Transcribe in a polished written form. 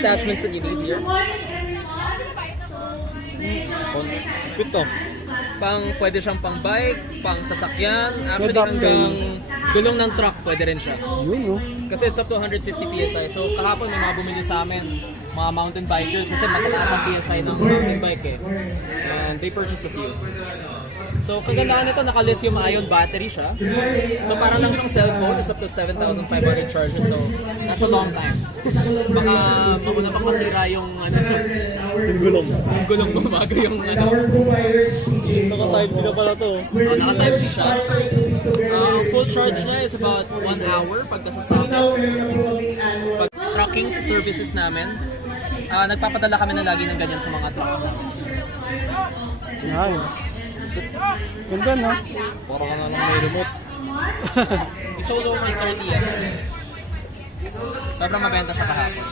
attachments that you need here. Pito. Pwede siyang pang bike, pang sasakyan, actually hanggang gulong ng truck pwede rin siya. Yun, no? Kasi it's up to 150 PSI. So kahapon may mga bumili sa amin, mga mountain bikers, kasi mataas ang PSI ng mountain bike eh. And they purchased a few. So kagandahan nito, naka-lithium ion battery siya. So para lang siyang cellphone, it's up to 7,500 charges. So that's a long time. Baka mauna pang masira yung Yung gulong. yung gulong mo bago yung Naka-type na pala to. naka-type C siya. Full charge niya is about 1 hour pagka sa socket. Pag trucking services namin, nagpapadala kami na lagi ng ganyan sa mga trucks namin. Nice. Ganda, no? Para ka na lang may remote. We sold over 30 yesterday. Sobrang mabenta siya kahapon.